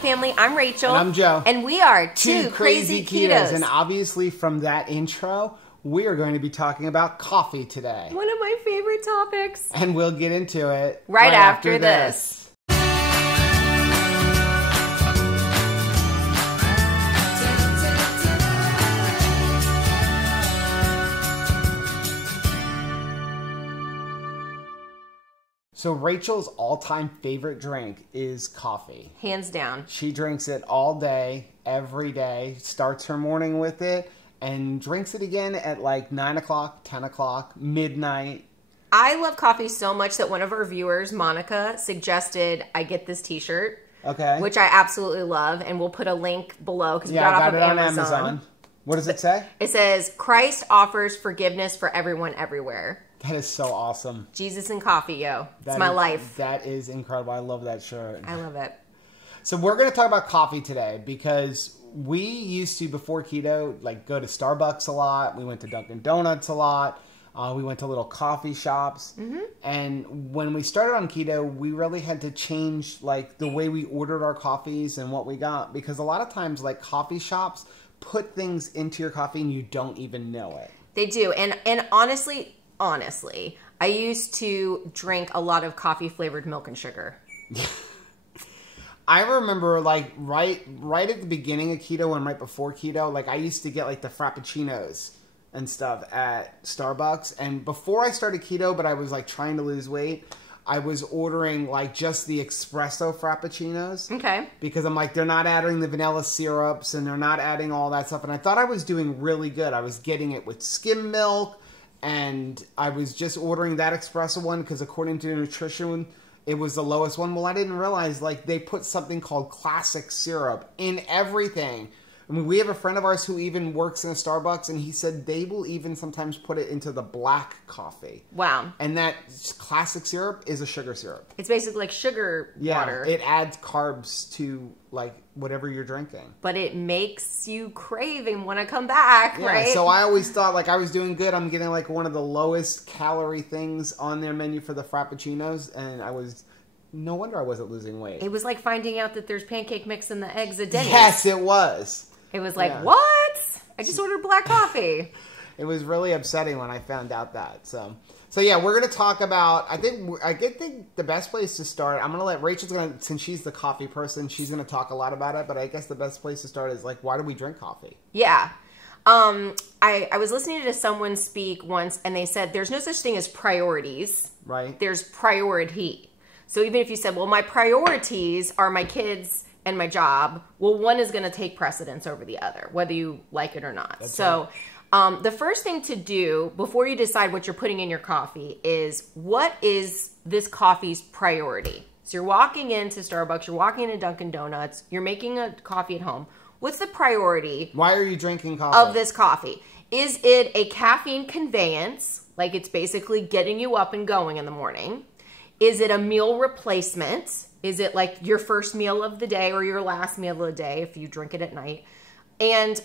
Family, I'm Rachel. And I'm Joe. And we are Two Crazy Ketos. And obviously from that intro, we are going to be talking about coffee today. One of my favorite topics. And we'll get into it right after this. So Rachel's all-time favorite drink is coffee. Hands down. She drinks it all day, every day, starts her morning with it, and drinks it again at like 9 o'clock, 10 o'clock, midnight. I love coffee so much that one of our viewers, Monica, suggested I get this t-shirt. Okay. Which I absolutely love, and we'll put a link below because we I got got off it of on Amazon. What does it say? It says, Christ offers forgiveness for everyone everywhere. That is so awesome. Jesus and coffee, yo. It's my life. That is incredible. I love that shirt. I love it. So we're going to talk about coffee today because we used to, before keto, like go to Starbucks a lot. We went to Dunkin' Donuts a lot. We went to little coffee shops. Mm-hmm. And when we started on keto, we really had to change like the way we ordered our coffees and what we got. Because a lot of times like coffee shops put things into your coffee and you don't even know it. They do. And honestly, I used to drink a lot of coffee flavored milk and sugar. I remember like right at the beginning of keto and right before keto, like I used to get like the frappuccinos and stuff at Starbucks. And before I started keto, but I was like trying to lose weight, I was ordering like just the espresso frappuccinos. Okay. Because I'm like, they're not adding the vanilla syrups and they're not adding all that stuff. And I thought I was doing really good. I was getting it with skim milk. And I was just ordering that espresso one because according to nutrition, it was the lowest one. Well, I didn't realize like they put something called classic syrup in everything. I mean, we have a friend of ours who even works in a Starbucks, and he said they will even sometimes put it into the black coffee. Wow. And that classic syrup is a sugar syrup. It's basically like sugar water. It adds carbs to like whatever you're drinking. But it makes you crave and want to come back, right? So I always thought like I was doing good. I'm getting like one of the lowest calorie things on their menu for the frappuccinos, and no wonder I wasn't losing weight. It was like finding out that there's pancake mix in the eggs at Denny's. Yes, it was. It was like, what? I just ordered black coffee. It was really upsetting when I found out that. So yeah, we're going to talk about, I think the best place to start, I'm going to let Rachel's since she's the coffee person, she's going to talk a lot about it, but I guess the best place to start is like, why do we drink coffee? Yeah. I was listening to someone speak once, and they said there's no such thing as priorities. Right. There's priority. So even if you said, well, my priorities are my kids and my job, well, one is going to take precedence over the other, whether you like it or not. That's so the first thing to do before you decide what you're putting in your coffee is, what is this coffee's priority? So you're walking into Starbucks, you're walking into Dunkin' Donuts, you're making a coffee at home. What's the priority? Why are you drinking coffee? Of this coffee? Is it a caffeine conveyance? Like it's basically getting you up and going in the morning. Is it a meal replacement? Is it like your first meal of the day or your last meal of the day if you drink it at night?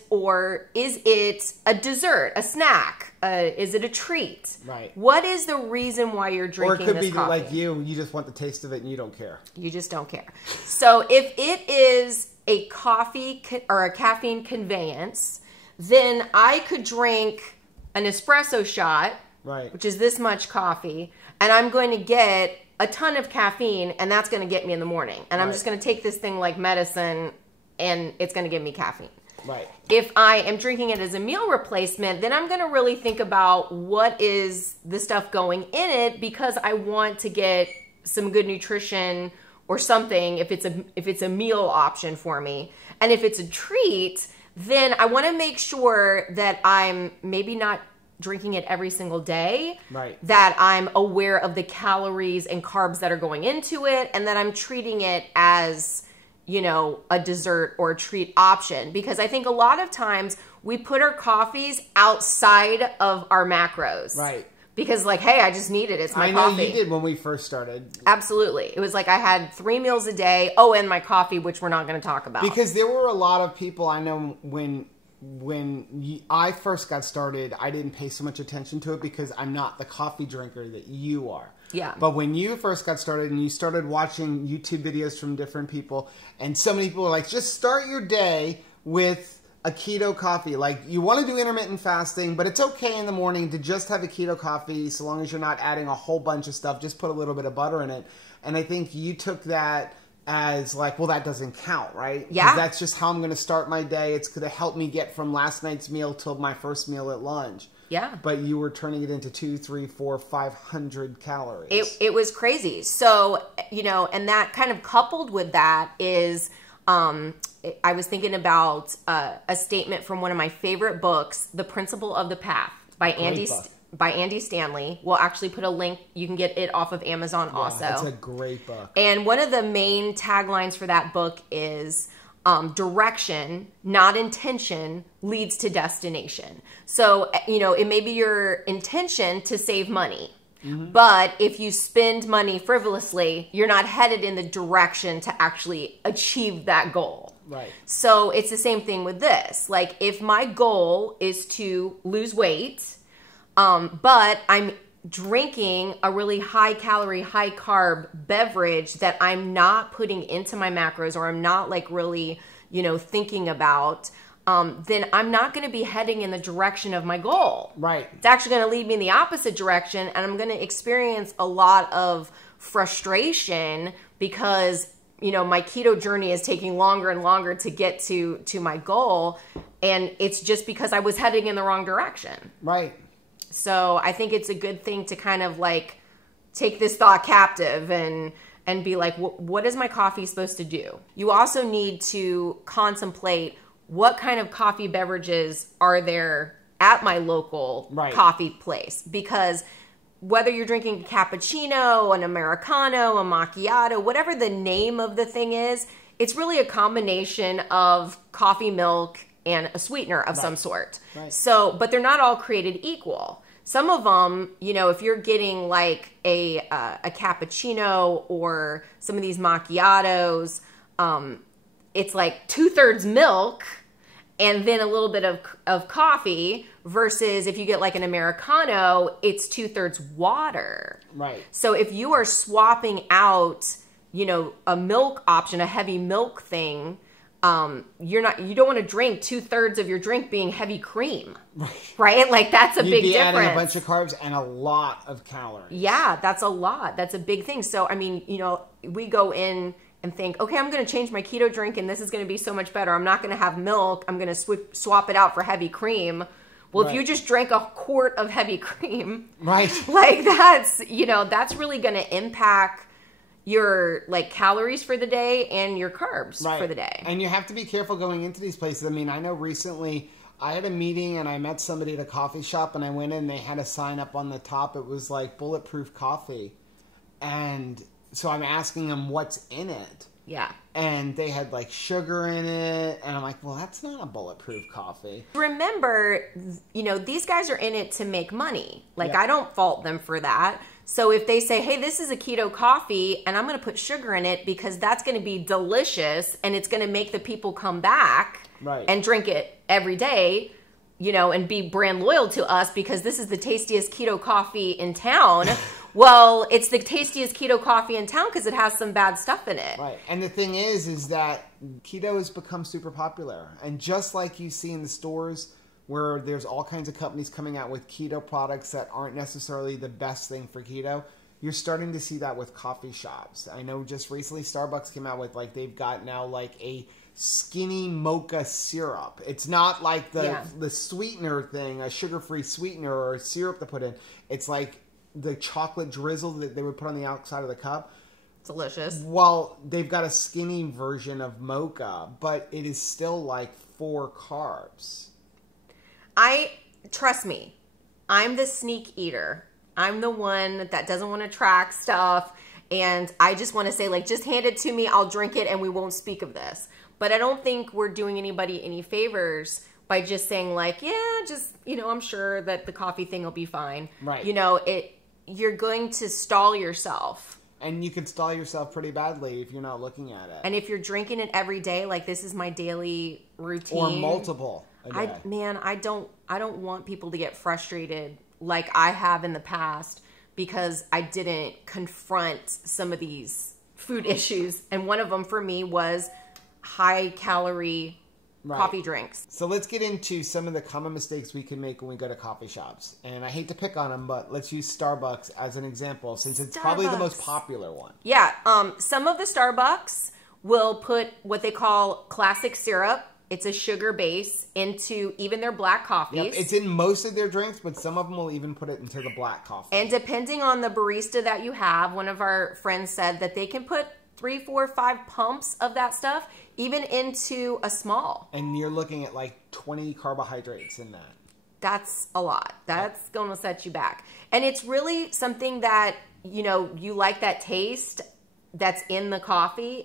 Or is it a dessert, a snack? Is it a treat? Right. What is the reason why you're drinking this coffee? Or it could be like you just want the taste of it and you don't care. You just don't care. So if it is a coffee or a caffeine conveyance, then I could drink an espresso shot, right, which is this much coffee, and I'm going to get a ton of caffeine, and that's going to get me in the morning. And I'm just going to take this thing like medicine, and it's going to give me caffeine. Right. If I am drinking it as a meal replacement, then I'm going to really think about what is the stuff going in it, because I want to get some good nutrition or something if it's a meal option for me. And if it's a treat, then I want to make sure that I'm maybe not drinking it every single day, right, that I'm aware of the calories and carbs that are going into it, and that I'm treating it as, you know, a dessert or a treat option. Because I think a lot of times we put our coffees outside of our macros. Right. Because like, hey, I just need it. It's my coffee. I know you did when we first started. Absolutely. It was like I had 3 meals a day. Oh, and my coffee, which we're not going to talk about. Because there were a lot of people I know when I first got started, I didn't pay so much attention to it because I'm not the coffee drinker that you are. Yeah. But when you first got started and you started watching YouTube videos from different people, and so many people were like, just start your day with a keto coffee. Like, you want to do intermittent fasting, but it's okay in the morning to just have a keto coffee so long as you're not adding a whole bunch of stuff. Just put a little bit of butter in it. And I think you took that as like, well, that doesn't count, right? Yeah. That's just how I'm going to start my day. It's going to help me get from last night's meal till my first meal at lunch. Yeah. But you were turning it into 200, 300, 400, 500 calories. It was crazy. So, you know, and that kind of coupled with that is, I was thinking about a statement from one of my favorite books, The Principle of the Path by Andy Stanley. We'll actually put a link. You can get it off of Amazon also. It's a great book. And one of the main taglines for that book is direction, not intention, leads to destination. So, you know, it may be your intention to save money. Mm-hmm. But if you spend money frivolously, you're not headed in the direction to actually achieve that goal. Right. So it's the same thing with this. Like, if my goal is to lose weight, but I'm drinking a really high calorie, high carb beverage that I'm not putting into my macros, or I'm not like really, you know, thinking about, then I'm not going to be heading in the direction of my goal. Right. It's actually going to lead me in the opposite direction, and I'm going to experience a lot of frustration because, you know, my keto journey is taking longer and longer to get to my goal, and it's just because I was heading in the wrong direction. Right. So I think it's a good thing to kind of like take this thought captive and be like, what is my coffee supposed to do? You also need to contemplate what kind of coffee beverages are there at my local coffee place, because whether you're drinking a cappuccino, an Americano, a macchiato, whatever the name of the thing is, it's really a combination of coffee, milk, and a sweetener of some sort. Right. So, but they're not all created equal. Some of them, you know, if you're getting like a cappuccino or some of these macchiatos, it's like 2/3 milk and then a little bit of coffee, versus if you get like an Americano, it's 2/3 water. Right. So if you are swapping out, you know, a milk option, a heavy milk thing, you don't want to drink 2/3 of your drink being heavy cream, right? Like that's a big difference. You'd be adding a bunch of carbs and a lot of calories. Yeah, that's a lot. That's a big thing. So, I mean, we go in and think, okay, I'm going to change my keto drink and this is going to be so much better. I'm not going to have milk. I'm going to swap it out for heavy cream. Well, if you just drank a quart of heavy cream, right? Like that's really going to impact your like calories for the day and your carbs for the day. And you have to be careful going into these places. I mean, I know recently I had a meeting and I met somebody at a coffee shop and I went in and they had a sign up on the top. It was like bulletproof coffee. And so I'm asking them what's in it. Yeah. And they had like sugar in it. And I'm like, well, that's not a bulletproof coffee. Remember, these guys are in it to make money. Like, I don't fault them for that. So if they say, hey, this is a keto coffee and I'm going to put sugar in it because that's going to be delicious and it's going to make the people come back and drink it every day, and be brand loyal to us because this is the tastiest keto coffee in town. Well, it's the tastiest keto coffee in town because it has some bad stuff in it. Right. And the thing is that keto has become super popular. And just like you see in the stores where there's all kinds of companies coming out with keto products that aren't necessarily the best thing for keto, you're starting to see that with coffee shops. I know just recently Starbucks came out with they've got now a skinny mocha syrup. It's not like the sweetener thing, a sugar-free sweetener or a syrup to put in. It's like the chocolate drizzle that they would put on the outside of the cup. Delicious. Well, they've got a skinny version of mocha, but it is still like 4 carbs. Trust me, I'm the sneak eater. I'm the one that doesn't want to track stuff. And I just want to say, just hand it to me. I'll drink it and we won't speak of this. But I don't think we're doing anybody any favors by just saying I'm sure that the coffee thing will be fine. Right. You're going to stall yourself. And you can stall yourself pretty badly if you're not looking at it. And if you're drinking it every day, like this is my daily routine. Or multiple a day. I don't want people to get frustrated like I have in the past because I didn't confront some of these food issues. And one of them for me was high calorie coffee drinks. So let's get into some of the common mistakes we can make when we go to coffee shops. And I hate to pick on them, but let's use Starbucks as an example since it's probably the most popular one. Yeah. Some of the Starbucks will put what they call classic syrup. It's a sugar base into even their black coffees. Yep, it's in most of their drinks, but some of them will even put it into the black coffee. And depending on the barista that you have, one of our friends said that they can put 3, 4, 5 pumps of that stuff even into a small. And you're looking at 20 carbohydrates in that. That's a lot. That's going to set you back. And it's really something that, you like that taste that's in the coffee.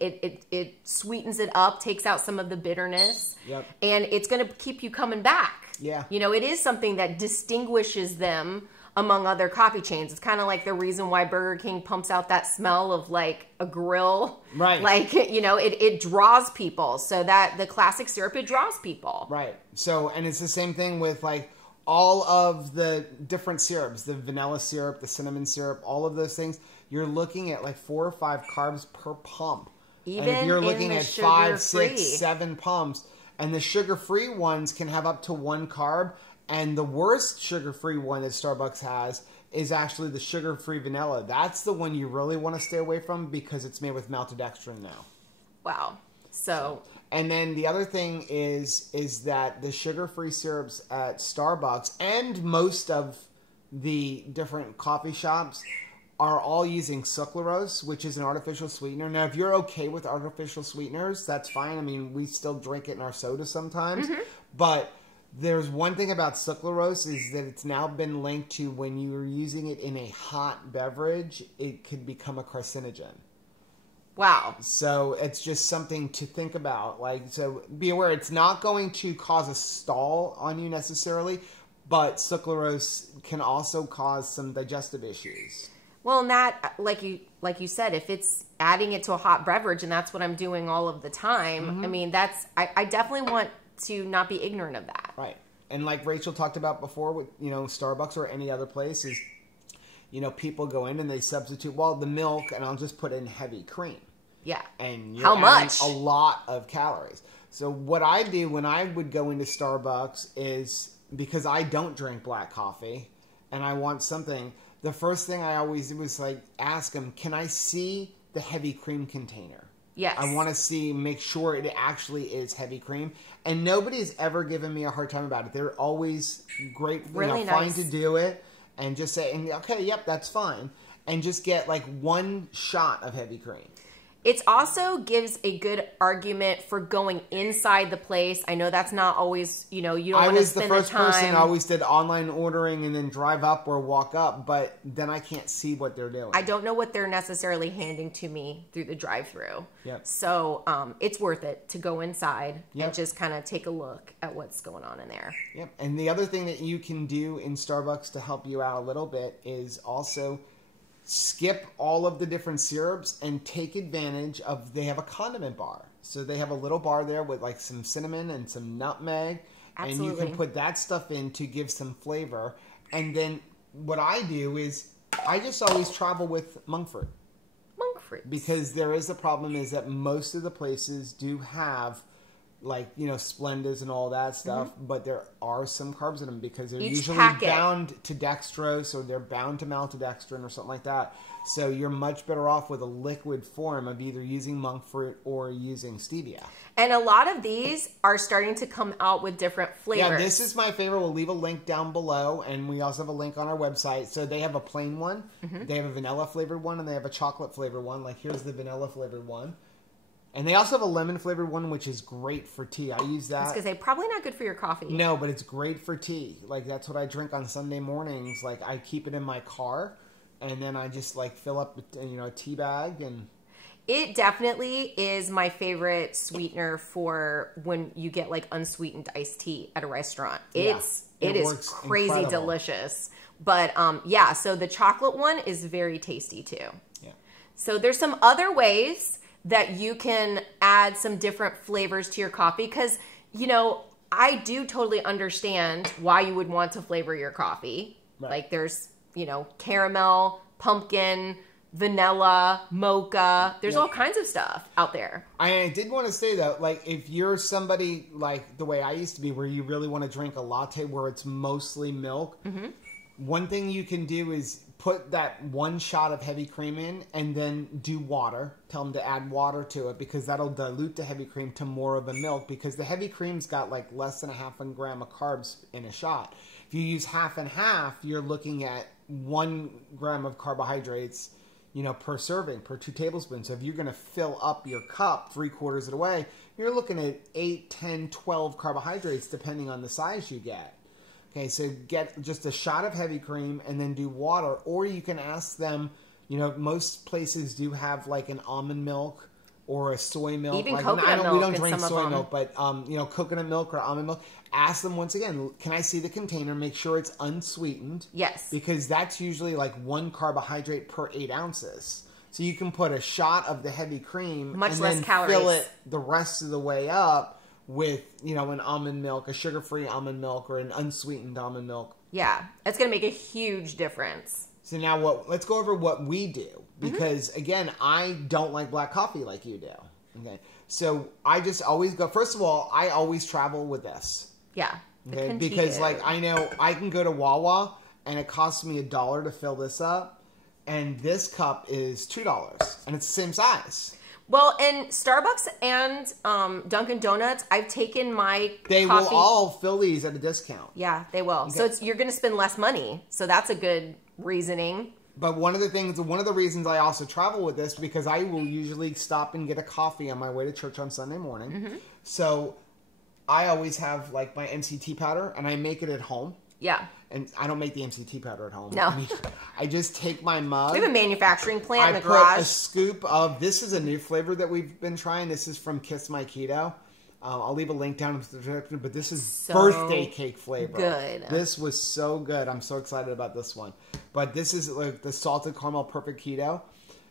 It sweetens it up, takes out some of the bitterness. Yep. And it's going to keep you coming back. Yeah. It is something that distinguishes them among other coffee chains. It's kind of like the reason why Burger King pumps out that smell of a grill. Right. It draws people. So that the classic syrup, it draws people. Right. So, and it's the same thing with all of the different syrups, the vanilla syrup, the cinnamon syrup, all of those things. You're looking at 4 or 5 carbs per pump. Even and if you're looking at 5, 6, 7 pumps, and the sugar-free ones can have up to 1 carb, and the worst sugar-free one that Starbucks has is actually the sugar-free vanilla. That's the one you really want to stay away from because it's made with maltodextrin now. Wow. So and then the other thing is that the sugar-free syrups at Starbucks and most of the different coffee shops are all using sucralose, which is an artificial sweetener. Now, if you're okay with artificial sweeteners, that's fine. I mean, we still drink it in our soda sometimes. Mm-hmm. But there's one thing about sucralose is that it's now been linked to when you're using it in a hot beverage, it could become a carcinogen. Wow. So it's just something to think about. So be aware, it's not going to cause a stall on you necessarily, but sucralose can also cause some digestive issues. Well, and that, like you said, if it's adding it to a hot beverage, and that's what I'm doing all of the time, mm-hmm. I mean, I definitely want to not be ignorant of that. Right. And like Rachel talked about before with, Starbucks or any other place is, people go in and they substitute, the milk, and I'll just put in heavy cream. Yeah. And you're how much? A lot of calories. So what I do when I would go into Starbucks is, because I don't drink black coffee and I want something, the first thing I always do is like ask them, can I see the heavy cream container? Yes. I want to make sure it actually is heavy cream. And nobody's ever given me a hard time about it. They're always great, really fine nice to do it and just say, okay, yep, that's fine. And just get like one shot of heavy cream. It also gives a good argument for going inside the place. I know that's not always, you don't want to spend the time. I was the first person. I always did online ordering and then drive up or walk up, but then I can't see what they're doing. I don't know what they're necessarily handing to me through the drive-thru. Yep. So it's worth it to go inside Yep. and just kind of take a look at what's going on in there. Yep. And the other thing that you can do in Starbucks to help you out a little bit is also skip all of the different syrups and take advantage of, they have a condiment bar. So they have a little bar there with like some cinnamon and some nutmeg. Absolutely. And you can put that stuff in to give some flavor. And then what I do is I just always travel with monk fruit. Monk fruit. Because there is the problem is that most of the places do have like, Splendas and all that stuff, but there are some carbs in them because they're usually bound to dextrose or they're bound to maltodextrin or something like that. So you're much better off with a liquid form of either using monk fruit or using stevia. And a lot of these are starting to come out with different flavors. Yeah, this is my favorite. We'll leave a link down below, and we also have a link on our website. So they have a plain one, they have a vanilla flavored one, and they have a chocolate flavored one. Like here's the vanilla flavored one. And they also have a lemon flavored one, which is great for tea. I use that. I was going to say, probably not good for your coffee. No, but it's great for tea. Like, that's what I drink on Sunday mornings. Like, I keep it in my car, and then I just, like, fill up, a tea bag. And it definitely is my favorite sweetener for when you get, like, unsweetened iced tea at a restaurant. It is crazy incredible. Delicious. But, so the chocolate one is very tasty, too. Yeah. So there's some other ways that you can add some different flavors to your coffee because, I do totally understand why you would want to flavor your coffee. Right. Like there's, caramel, pumpkin, vanilla, mocha. There's all kinds of stuff out there. I did want to say, though, like if you're somebody like the way I used to be where you really want to drink a latte where it's mostly milk, one thing you can do is put that one shot of heavy cream in and then do water. Tell them to add water to it because that'll dilute the heavy cream to more of a milk because the heavy cream's got like less than a half a gram of carbs in a shot. If you use half and half, you're looking at 1 gram of carbohydrates, per serving, per 2 tablespoons. So if you're going to fill up your cup 3/4 of the way, you're looking at 8, 10, 12 carbohydrates depending on the size you get. Okay, so get just a shot of heavy cream and then do water. Or you can ask them, most places do have like an almond milk or a soy milk. Even like, coconut milk. We don't drink some soy of milk, but coconut milk or almond milk. Ask them once again, can I see the container? Make sure it's unsweetened. Yes. Because that's usually like 1 carbohydrate per 8 ounces. So you can put a shot of the heavy cream much and less then calories. Fill it the rest of the way up with, an almond milk, a sugar-free almond milk, or an unsweetened almond milk. Yeah, it's going to make a huge difference. So now let's go over what we do. Because, again, I don't like black coffee like you do. Okay, so I just always go, first of all, I always travel with this. Yeah, okay? Because, I know I can go to Wawa, and it costs me $1 to fill this up, and this cup is $2, and it's the same size. Well, in Starbucks and Dunkin' Donuts, I've taken my They coffee. will all fill these at a discount. Yeah, they will. Okay. So you're going to spend less money. So that's a good reasoning. But one of the reasons I also travel with this, because I will usually stop and get a coffee on my way to church on Sunday morning. So I always have like my MCT powder, and I make it at home. Yeah. And I don't make the MCT powder at home. No. I just take my mug. We have a manufacturing plant in the garage. I put a scoop of, this is a new flavor that we've been trying. This is from Kiss My Keto. I'll leave a link down in the description, but this is birthday cake flavor. Good. This was so good. I'm so excited about this one. But this is like the salted caramel perfect keto.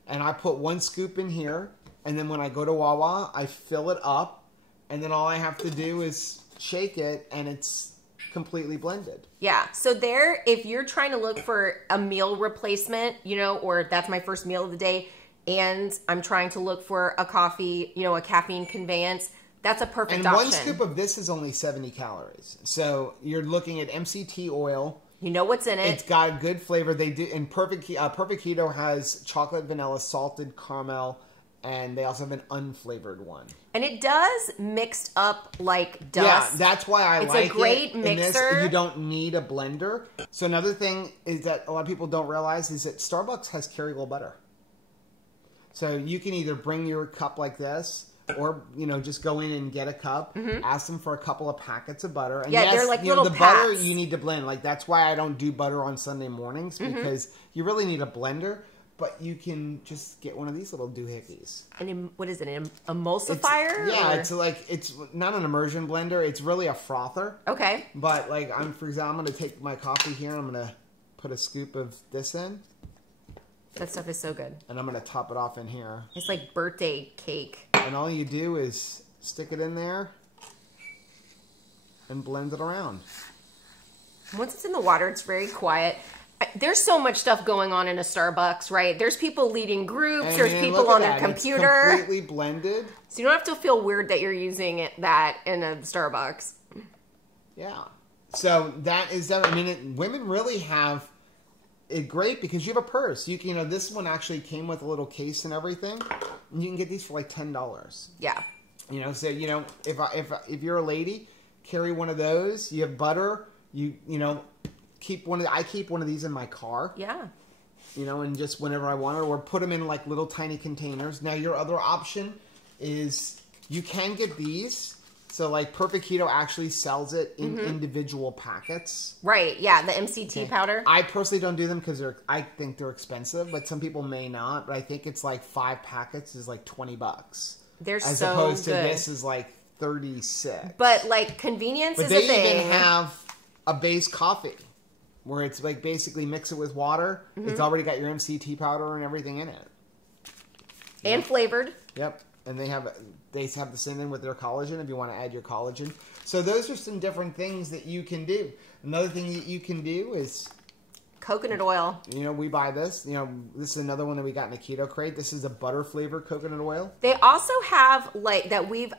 And I put 1 scoop in here. And then when I go to Wawa, I fill it up. And then all I have to do is shake it, and it's completely blended. Yeah. So if you're trying to look for a meal replacement, or that's my first meal of the day, and I'm trying to look for a coffee, a caffeine conveyance, That's a perfect and option. One scoop of this is only 70 calories. So you're looking at MCT oil. You know what's in it. It's got a good flavor. They do, and Perfect Keto has chocolate, vanilla, salted caramel, and they also have an unflavored one. And it does mixed up like dust. Yeah, that's why I like it. It's a great mixer. You don't need a blender. So another thing is that a lot of people don't realize is that Starbucks has Kerrygold butter. So you can either bring your cup like this, or just go in and get a cup. Ask them for a couple of packets of butter. And yeah, yes, they're like little the packs. butter you need to blend. Like that's why I don't do butter on Sunday mornings, because you really need a blender. But you can just get one of these little doohickeys. And what is it? An emulsifier? It's not an immersion blender. It's really a frother. Okay. But for example, I'm going to take my coffee here and I'm going to put a scoop of this in. That stuff is so good. And I'm going to top it off in here. It's like birthday cake. And all you do is stick it in there and blend it around. Once it's in the water, it's very quiet. There's so much stuff going on in a Starbucks, right? There's people leading groups. And there's people on their computer. It's completely blended. So you don't have to feel weird that you're using that in a Starbucks. Yeah. So that is that. I mean, women really have it great because you have a purse. You can, this one actually came with a little case and everything. And you can get these for like $10. Yeah. So if you're a lady, carry one of those. You have butter. I keep one of these in my car. Yeah. And just whenever I want it, or put them in like little tiny containers. Now your other option is you can get these. So like Perfect Keto actually sells it in individual packets. Right. Yeah. The MCT powder. I personally don't do them because I think they're expensive, but some people may not. But I think it's like 5 packets is like $20. They're as so opposed to good. This is like 36. But like convenience is a thing. They even have a base coffee where it's like basically mix it with water. It's already got your MCT powder and everything in it. And flavored. Yep. And they have the same thing with their collagen if you want to add your collagen. So those are some different things that you can do. Another thing that you can do is coconut oil. We buy this. This is another one that we got in a keto crate. This is a butter flavored coconut oil. They also have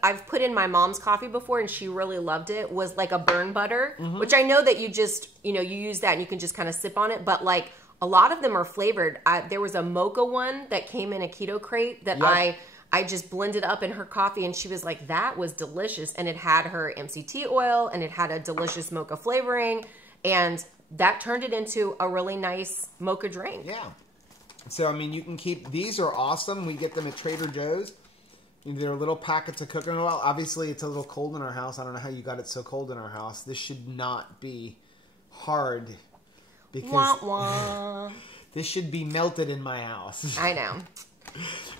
I've put in my mom's coffee before and she really loved it, was like a burn butter, which I know that you just, you use that and you can just kind of sip on it. But like a lot of them are flavored. There was a mocha one that came in a keto crate that I just blended up in her coffee and she was like, that was delicious. And it had her MCT oil and it had a delicious mocha flavoring. And that turned it into a really nice mocha drink. Yeah. So, I mean, you can keep... These are awesome. We get them at Trader Joe's. They're little packets of coconut oil. Obviously, it's a little cold in our house. I don't know how you got it so cold in our house. This should not be hard. Because wah, wah. This should be melted in my house. I know.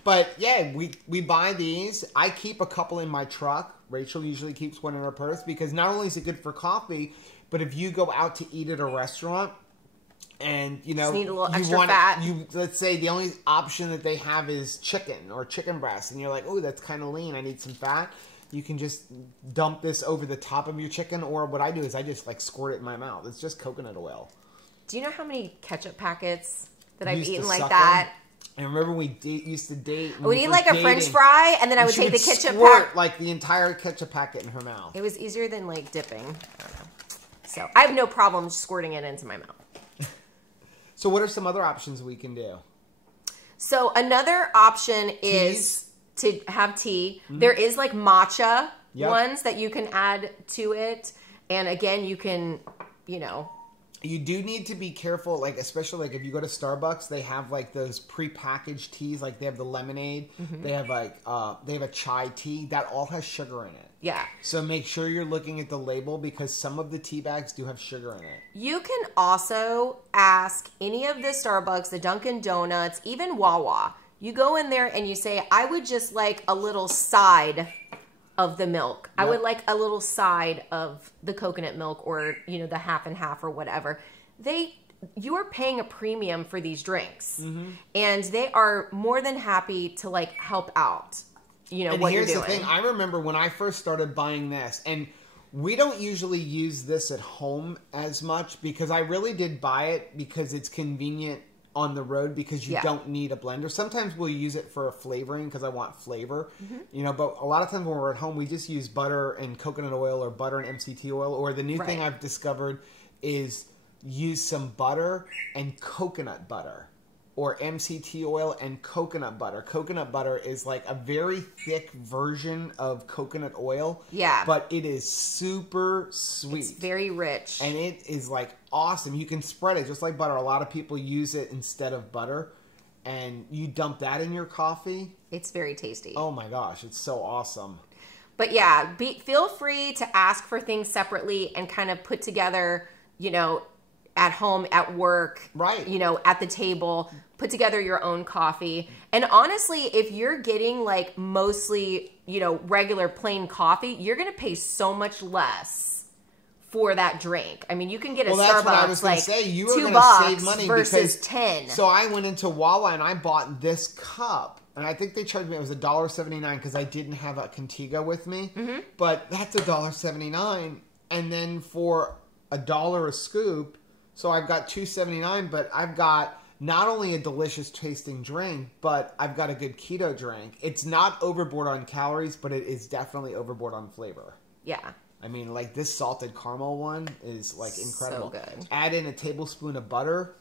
But, yeah, we buy these. I keep a couple in my truck. Rachel usually keeps one in her purse because not only is it good for coffee... But if you go out to eat at a restaurant and, just need a little extra fat. Let's say the only option that they have is chicken or chicken breast. And you're like, oh, that's kind of lean. I need some fat. You can just dump this over the top of your chicken. Or what I do is I just like squirt it in my mouth. It's just coconut oil. Do you know how many ketchup packets that I've eaten like that? And remember we used to date. We'd eat like a French fry, and then I would take the ketchup pack. Like the entire ketchup packet in her mouth. It was easier than like dipping. I don't know. So I have no problem squirting it into my mouth. So what are some other options we can do? So another option is to have tea. There is like matcha ones that you can add to it. And again, you can, You do need to be careful, like especially like if you go to Starbucks, they have like those prepackaged teas, like they have the lemonade, they have like they have a chai tea that all has sugar in it. Yeah. So make sure you're looking at the label because some of the tea bags do have sugar in it. You can also ask any of the Starbucks, the Dunkin' Donuts, even Wawa. You go in there and you say, I would just like a little side of the milk. Yep. I would like a little side of the coconut milk or, the half and half or whatever. You are paying a premium for these drinks. And they are more than happy to like help out, what you're doing. Here's the thing. I remember when I first started buying this, and we don't usually use this at home as much because I really did buy it because it's convenient on the road because you Yeah. don't need a blender. Sometimes we'll use it for a flavoring because I want flavor, but a lot of times when we're at home, we just use butter and coconut oil or butter and MCT oil. Or the new thing Right. I've discovered is use some butter and coconut butter. Or MCT oil and coconut butter. Coconut butter is like a very thick version of coconut oil. Yeah. But it is super sweet. It's very rich. And it is like awesome. You can spread it just like butter. A lot of people use it instead of butter. And you dump that in your coffee. It's very tasty. Oh my gosh, it's so awesome. But yeah, feel free to ask for things separately and kind of put together, at home, at work, Right. At the table, put together your own coffee. And honestly, if you're getting like mostly, regular plain coffee, you're going to pay so much less for that drink. I mean, you can get a That's what I was Starbucks going like to say. You are $2 going to save money versus because 10. So I went into Wawa and I bought this cup. And I think they charged me, it was $1.79 because I didn't have a Contigo with me. Mm-hmm. But that's $1.79. And then for $1 a scoop, so I've got $2.79, but I've got not only a delicious tasting drink, but I've got a good keto drink. It's not overboard on calories, but it is definitely overboard on flavor. Yeah. I mean, like this salted caramel one is like incredible. So good. Add in a tablespoon of butter,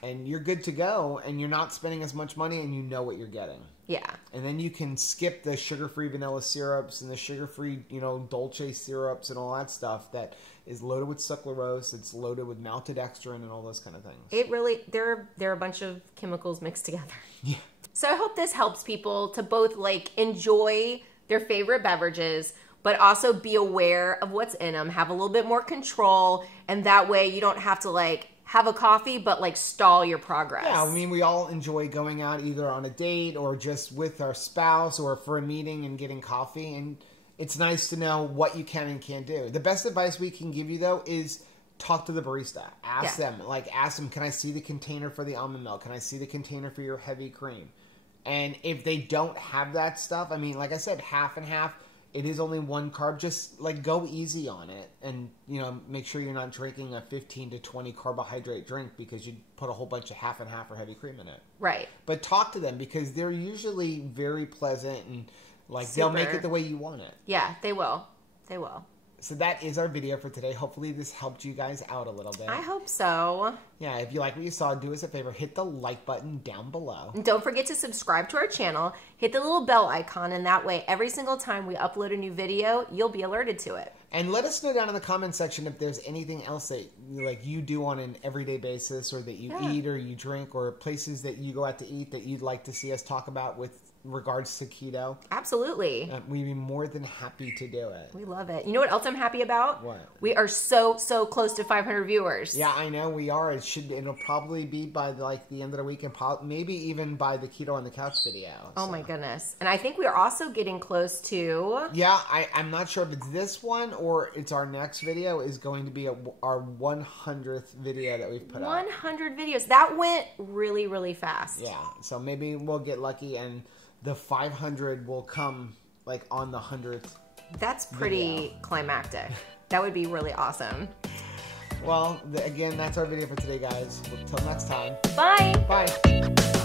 and you're good to go, and you're not spending as much money, and you know what you're getting. Yeah. And then you can skip the sugar-free vanilla syrups and the sugar-free, dolce syrups and all that stuff that is loaded with sucralose. It's loaded with maltodextrin and all those kind of things. It really, there are a bunch of chemicals mixed together. Yeah. So I hope this helps people to both like enjoy their favorite beverages, but also be aware of what's in them, have a little bit more control, and that way you don't have to like have a coffee, but like stall your progress. Yeah, I mean, we all enjoy going out either on a date or just with our spouse or for a meeting and getting coffee. And it's nice to know what you can and can't do. The best advice we can give you, though, is talk to the barista. Ask them. Ask them, can I see the container for the almond milk? Can I see the container for your heavy cream? And if they don't have that stuff, I mean, like I said, half and half. It is only one carb. Just like go easy on it, and make sure you're not drinking a 15 to 20 carbohydrate drink because you put a whole bunch of half and half or heavy cream in it. Right. But talk to them because they're usually very pleasant and they'll make it the way you want it. Yeah, they will. They will. So that is our video for today. Hopefully this helped you guys out a little bit. I hope so. Yeah, if you like what you saw, do us a favor. Hit the like button down below. And don't forget to subscribe to our channel. Hit the little bell icon, and that way every single time we upload a new video, you'll be alerted to it. And let us know down in the comment section if there's anything else that you do on an everyday basis or that you eat or you drink or places that you go out to eat that you'd like to see us talk about with regards to keto. Absolutely. We'd be more than happy to do it. We love it. You know what else I'm happy about? What? We are so close to 500 viewers. Yeah, I know we are. It'll probably be by the end of the week and maybe even by the Keto on the Couch video. Oh my goodness. And I think we are also getting close to... Yeah, I'm not sure if it's this one or it's our next video is going to be our 100th video that we've put out. 100 videos. That went really, really fast. Yeah, so maybe we'll get lucky and the 500 will come on the 100th. That's pretty climactic. That would be really awesome. Well, again, that's our video for today, guys. Until next time. Bye. Bye.